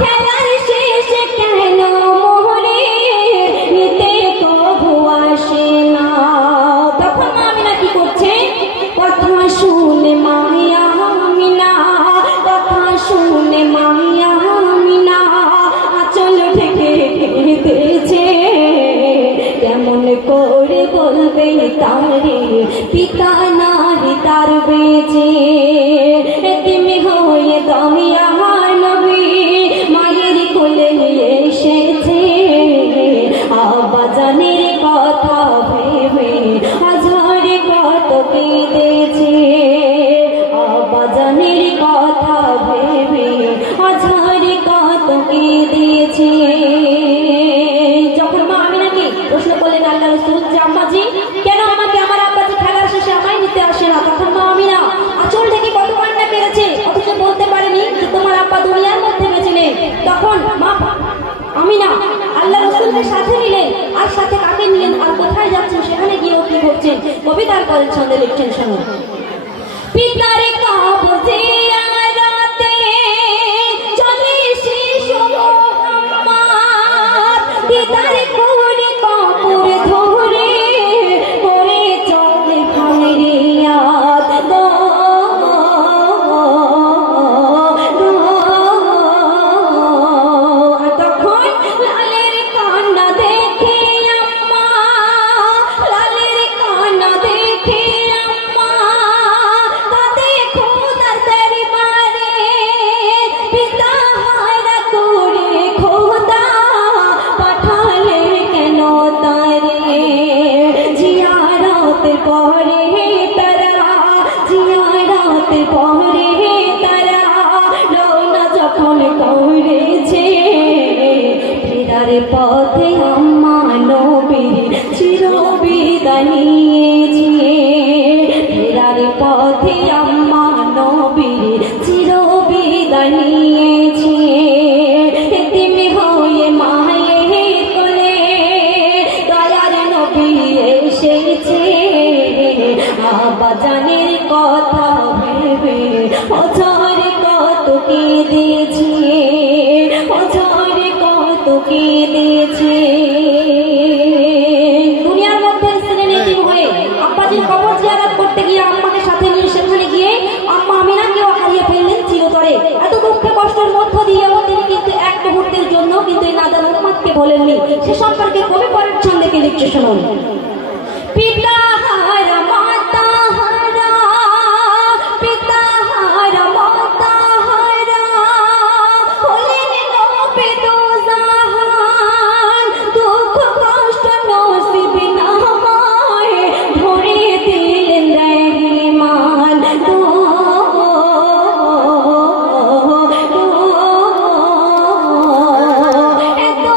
খেলার শেষে কেন মোহরে নিতে কবু আসে না। তখন মা আমিনা কি করছে? কথা শুনে মায়া আমিনা, কথা শুনে মায়া আমিনা আঁচল ঢেকে কেঁদেছে। কেমন করে বলবে তারে পিতা নাই তার বেঁচে। এতিম হয়ে দয়ার নবী মায়ের কোলে এসেছে। আব্বাজানের কথা ভেবে হাজারে কত কেঁদেছে। আব্বাজানের কথা ভেবে হাজারে কত কেঁদেছে। যখন মা আমিনাকে প্রশ্ন করলেন আল্লাহ রাসূল যে আম্মাজি কেন আমাকে আমার আব্বাজি খেলার শেষে আমায় নিতে আসে না, তখন মা আমিনা আঁচল থেকে কত কান্না পেরেছে, অথচ বলতে পারেনি যে তোমার আব্বা দুনিয়ার মধ্যে বেঁচে নেই। তখন মা আমিনা আল্লাহ রাসূলকে সাথে নিলেন, আর সাথে কাকে নিলেন আর কোথায় যাচ্ছেন সেখানে গিয়েও কি করছেন কবিতার পরের ছন্দে লিখছেন শুনুন। পিতার কবজে রাতে চলে শিশু মোহাম্মদ, পিতার কোলে কাপড় ধরে করে চলে ফরিয়াদ। তখন লালের কান্না দেখে আম্মা, লালের কান্না দেখে আম্মা কাঁদে খোদার দরবারে। পিতা হায়রা করে খোদা পাঠালে কেন তারে। জিয়ারত পরে তারা, জিয়ারত পরে তারা রওনা যখন করেছে। ফেরার পথে আম্মা নবীর চির বিদায় নিয়েছে। ফেরার পথে আম্মা নবীর চির বিদায় নিয়েছে। এতিম হয়ে মায়ের কোলে দয়ার নবী এসেছে। আব্বাজানের কথা ভেবে অঝরে কত কেঁদেছে, অঝরে কত কেঁদেছে। দুনিয়ার মধ্যে ছিলেন এতিম হয়ে, আব্বাজির কবর জিয়ারত করতে গিয়ে আম্মাকে সাথে নিয়ে সেখানে গিয়ে আম্মা আমিনাকেও হারিয়ে ফেললেন চিরতরে। এত দুঃখে কষ্টের মধ্য দিয়েও তিনি কিন্তু এক মুহূর্তের জন্য কিন্তু এই নাদান উম্মতকে বলেননি। সে সম্পর্কে কবি পরের ছন্দে লিখছে শুনুন। পিপলা